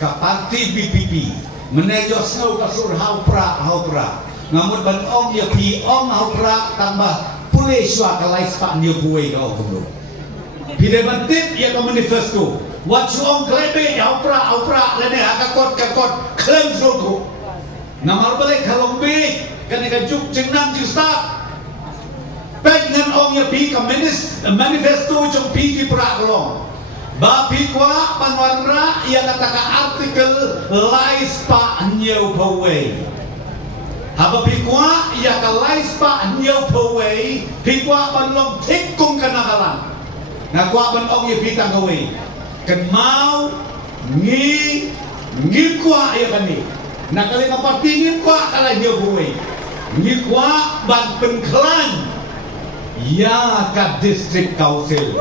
ka parti PPP menejo sau ka sur hau pra ngamut ban ong ya pi ong hau pra tambah pulih syua ka lais pak nyo buai ka ong kumlo pide bantit ya ka manifesto wat suong klebe hau pra lene hakakot klem sulku namar balik kalong bi kan ka juk jenang ju start pek ngan ong ya pi ka manifesto jong pi di pra long ba pi kwa panwarna ya kata ka artikel lais pa nyau pawai haba pi kwa ya ka lais pa nyau pawai pi kwa ban long tik kung kanakalan na kwa ban ong ya pi tangawai kan mau ngi kwa ya kani na kali ka parti ngi kwa kala nyau pawai ngi kwa ban penklan ya ka district council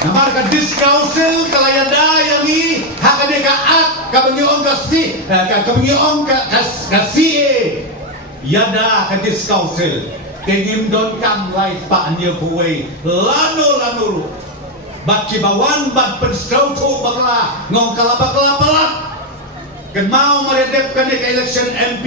namar ka district council kalayanda yang ni hakane ka ak kabangyoong ka si kabangyoong ka CA yada ka district council kengim don kam lai pa anyo kuway lano bat kibawan bat penstrauto bakla ngong kalabak kan mau meredep kane ka election MP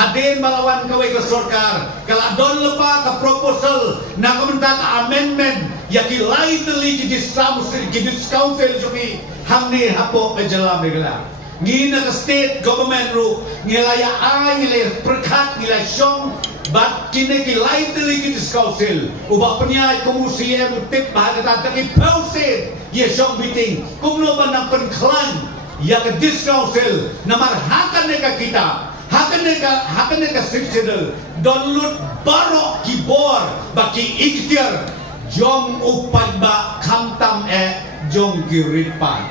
hadin malawan kaway ka sarkar kala don lupa ka proposal na komentar amendment yaki lai teli ki council joki hamne hapo ka jala megala ngina ka state government ru ngilaya ngilaya perkat ngilaya syong bat kine ki lai teli ki council uba penyai komisi tip bahagata taki pausit ye syong meeting kumlo banang penklan ya ke discouncil namar hakan neka kita hakan neka sixedel download barok kibor baki ikhtiar jom upad ba kamtam jom kiripan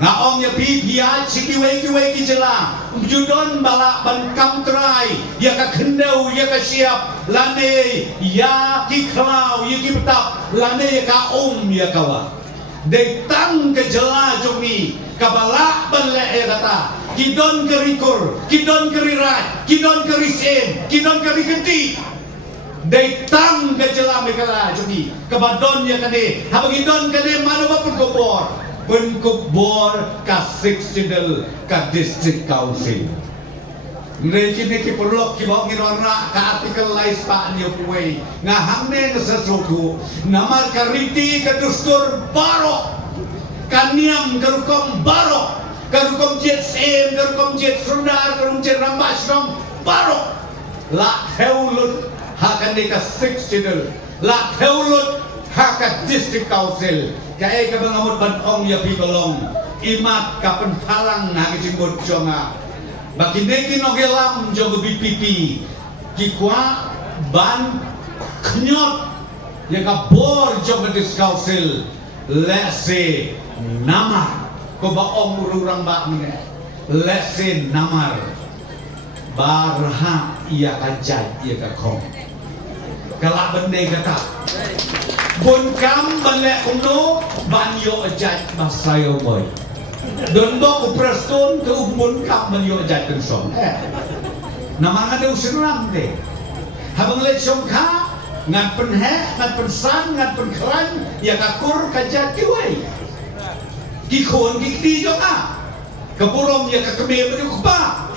ngaong ya pipia cikiwe ki jela judon bala ban kamtrai ya ka kendau ya ka siap lane ya ki klau ya ki betap lane ya ka ya kawa detang ke jela jomi kabala banle kata kidon kerikur kidon kerirat kidon kerisem kidon kerikenti detang ke jela mekala jomi kabadon ya kane habagidon kane mano ba penkubor ka sixidel ka district council Niki perlok kibau kirona ka artikel lais pa niyo kuway nga hamne sa suku namar kariti kadustur barok kaniam karukom barok karukom jet sem karukom jet sundar karukom jet rambasrom barok la theulut hakan ka six channel la theulut haka district council kaya ka bangamot banong ya pikolong imat ka penhalang na kijimbot jonga bakinde kinogelam jogo BPP kikwa ban knyot ya ka bor jogo district council lese namar ko ba om urang ba mine lese namar barha ia kajai ia ka khom kala bende kata bon kam bale uno banyo ajat basayo boy don bo preston ke ubun kam banyo ajat tenson namang ada usirang de habang let songka ngan penhe ngan pensan ngan penkran ya kakur kajat kiwai kikon kikti joka keburom ya kakeme bedukba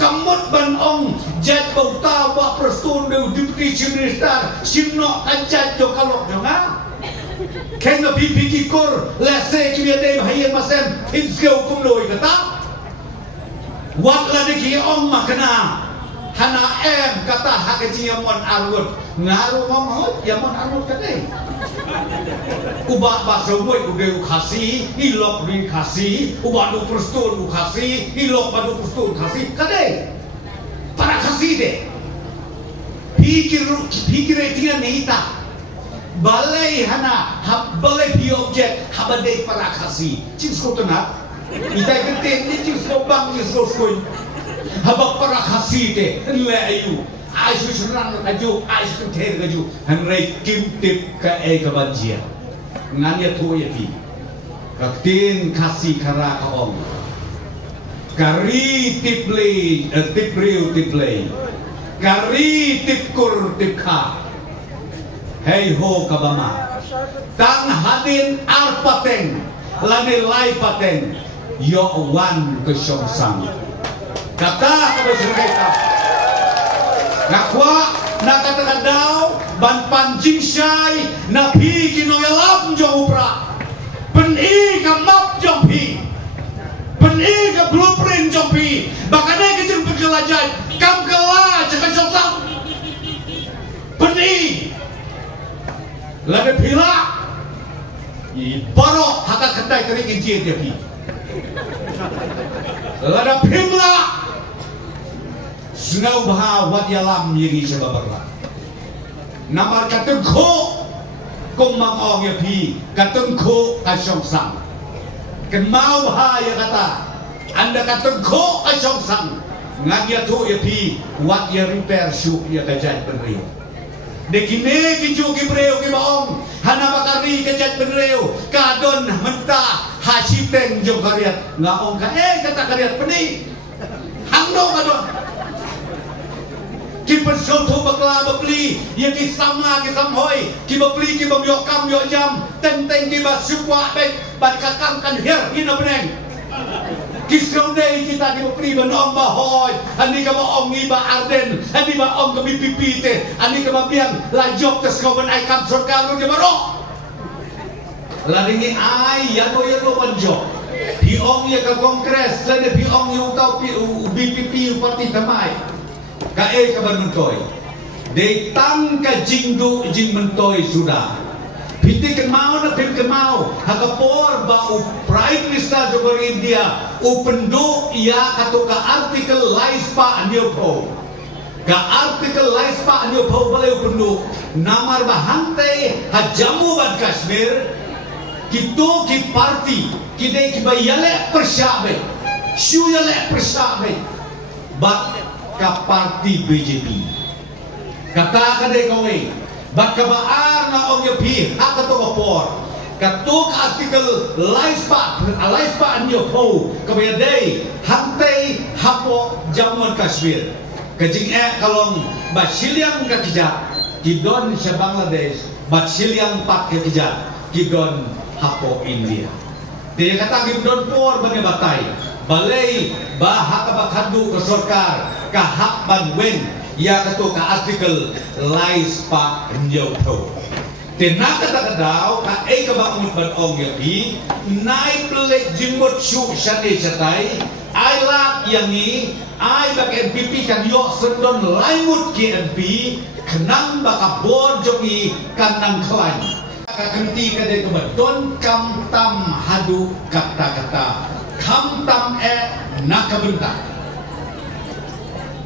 kamot ban ong jat bauta wa preston de deputy chief minister simno kajat jo kalok jonga kenga pipi kikor lese kiwede bahaya masem tinskeu kumloi kata wat la de ki ong makna hana kata hakaji yamon arut ngaru ngomot yamon arut kate ubah bahasa umoi ude ukasi ilok rin kasi ubah du preston ukasi ilok badu preston kasi kate para kasi de pikir dia nita balai hana balai pi objek habade para kasi cinsko tenat ita kete ni cinsko bang cinsko skoin habak para kasi de le ayu aisu serang aju aisu ter aju hanrei kim tip ka banjia nganya tu ya pi kaktin kasi kara ka om kari tiplei tiplei kari tipkur tipka hei ho kabama tang hadin arpateng lani lai pateng yo wan ke Song Sang kata kebeserta ngakwa na kata daw ban panjing syai na pi kinoyalam jong upra peni kamap jong pi peni ke blueprint jong pi bakane ke jeng pekelajai kam kela cakap Song Sang peni lada pila borok haka kedai kering injil dia pi lada pimla Senau baha wat yalam yegi sebabarlah. Namar katengko kong mangong ya pi katengko Song Sang. Kemau baha ya kata anda katengko Song Sang. Ngagya tu ya pi wat ya repair syuk ya kajat benreu. Dekine kiju kibreu ki maong hana bakari kajat benreu kadon mentah hasiteng jong kariat ngaong ka kata kariat peni. Hangdo kadon ki persautu bakla beli ya ki sama ki samhoi ki beli ki bamyokam yo jam tenteng ki basukwa baik bat kakam kan her ina beneng ki sonde kita ki beli banong bahoi ani ka maong iba arden ani maong ka bipipi te ani ka mabiang lajok tes kawan ai kam sorkaru ke baro laringi ai ya no panjo piong ya ka kongres lade piong yu tau pi bipipi parti damai kae kabar mentoy detang ka jingdu jing mentoy sudah piti kemau na pin kemau hakapor ba u prime minister jogor India u pendu ia kato ka artikel laispa anyopo ka artikel laispa anyopo bale u pendu namar bahante hajamu ban Kashmir kito ki parti kide ki bayale persyabe syuyale persyabe bat ka parti BJP kata kadai kowe bak kabaar na ong yapi hakato kapor katuk artikel laispa anyo po kabayadai hantay hapo jamuan Kashmir kajing kalong basilyang kakijat kidon sa Bangladesh basilyang pak kakijat kidon hapo India dia kata kidon por banyabatay balay bahaka bakadu ke sorkar kahak banwen ya katu ka artikel laispa nyoto tenaka takadaw ka ay kabakmut banong yapi nai plek jimot syuk syade syatay ay lak yangi ay bak MPP kan yok sendon laimut KMP kenang baka borjoki kanang klan kakenti kadai kebeton kam tam hadu kata-kata kam tam nakabentak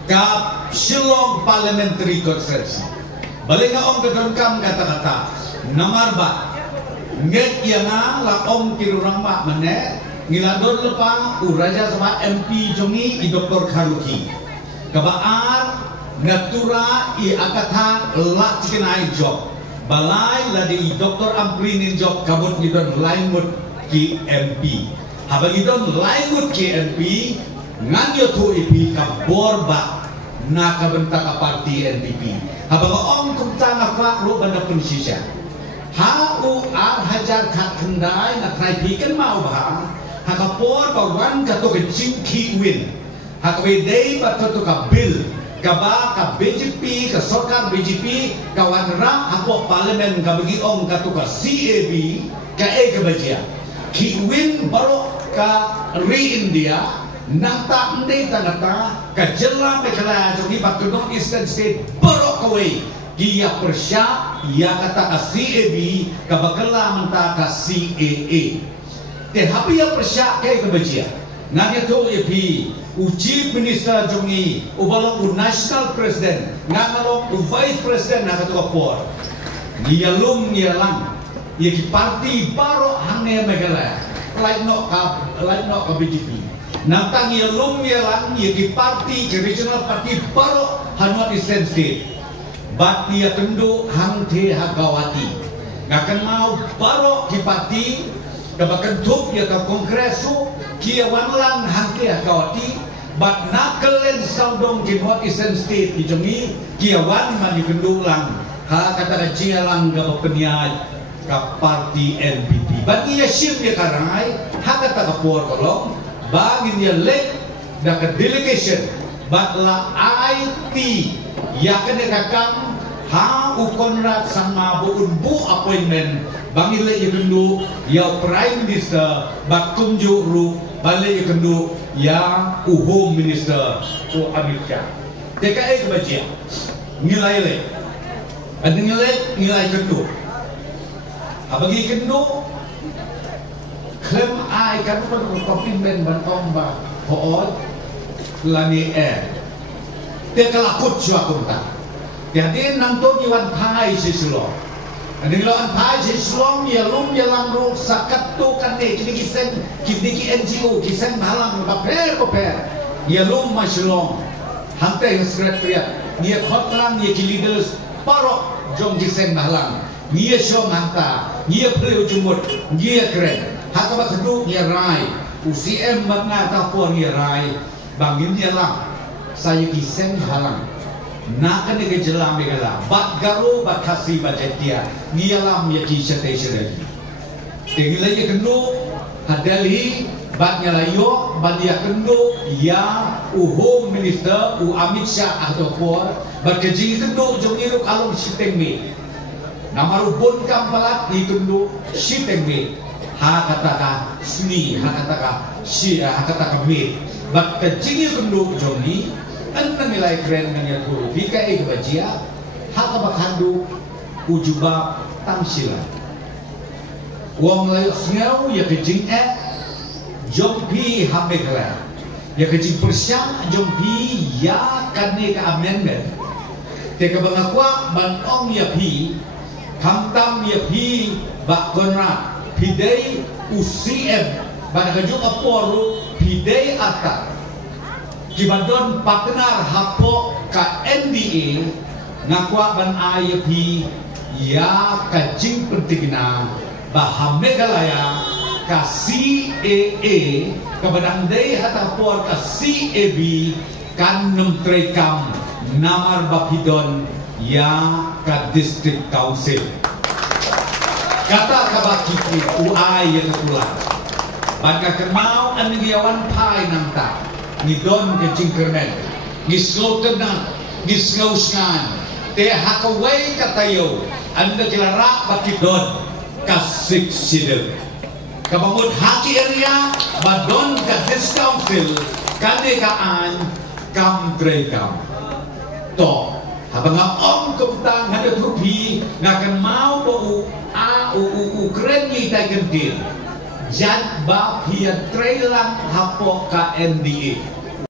kap Shillong Parliamentary Conference balik nga om kedengkam kata-kata namar ba nget yang la om kirurang mak mene ngiladon lepang uraja sama MP jongi i Dr. Kharuki kabaar natura i akata la cikenai job balai la di Dr. Amprinin job kabut ngidon laimut ki MP habagidon laimut ki MP ngangyo tu ipi kabor ba na kabentak ka parti NPP habang om kumta na kwa ro banda pensisya ha u ar hajar khat kendai na trai pikan mau ba ha kapor ba wan ka to kecing ki win ha ka dei ba to ka bill ka ba ka BJP ka sorkar BJP ka wan ra apo parlimen ka bagi om ka to ka CAB ka ka bajia ki win baro ka re India nangta mende tanata kajela mekala jogi bakudong Eastern State borok away dia persya ia kata ka CAB kabakala menta ka CAA te hapi ya persya kay kabajia nganya to epi uji minister jongi ubalong national president ngangalong vice president na kato por ngiyalum ngiyalang yaki parti baro hangne mekala like no ka BJP nantang yalum yalang yaki parti regional parti baro hanwat Eastern State bat dia kendo hangte hagawati ngakan mau baro ki parti kabakan tup ya ka kongresu kia wanlang hangte hagawati bat nakelen saudong ki hanwat Eastern State ijongi kia wan man kendo lang ha kata ka lang ga peniat ka parti NPP. Bagi ya ship ya karai haka ta kapor kolong bagi ya lek da ka delegation batla IT ya kene kakam ha ukonrat sama bu appointment bagi le ya kendu ya prime minister bakum juru balik ya kendu ya home minister ko Amit Shah. TKI kebajian nilai le ada nilai kendu bagi kendu klaim ai kan pun komplimen bantong ba hoot lani te kelakut jua kunta jadi nanto iwan pai sisulo ada iwan pai sisulo ya lum ya langru sakat tu kan ne kini NGO kisen malang baper ya lum masyulong hantai sekretariat dia khotlan dia leaders parok jom kisen malang dia show manta dia perlu jumut dia keren haka bakadu dia rai UCM mengata pun dia rai bangin dia lang saya kisen halang nak kena kejelang megala bat garu bat kasih bajet dia lam ya kisah lagi tinggal lagi kendu hadali bat nyalayo bat dia kendu ya home minister Amit Shah atau por bat keji kendu jom iruk alung sitengme nama rubun kampalat di kendu sitengme ha katakan sni ha katakan si ha katakan me bat keji kendu jom ni anda nilai keren dengan guru BKI kebajia hak bakhandu ujubab tamsila wong layu sngau ya kejing jompi hamegla ya kejing persyang jompi ya kane ka amendment te ka bangakwa banong ya pi kamtam ya pi bakkonra pidai UCM banajuk aporu pidai atak kibadon partner hapo ka NDA ngakwa ban IAP ya kajing pentingna bahamegalaya ka CAA kabadangday hatapor ka CAB kan numtrekam namar bapidon ya ka district council kata kabakiki uay yang pulang baka kemau anigiawan pai nangta ni don ke jingkermen ni slotenan ni ngauskan te hakawai katayo anda kilara baki don kasik sidel kabamut haki area badon ka this council kane kaan kam trekam to habang om kumtang hada trupi ngakan mau bo keren ni tay kentil Jad ba hiya trailang hapo ka NDA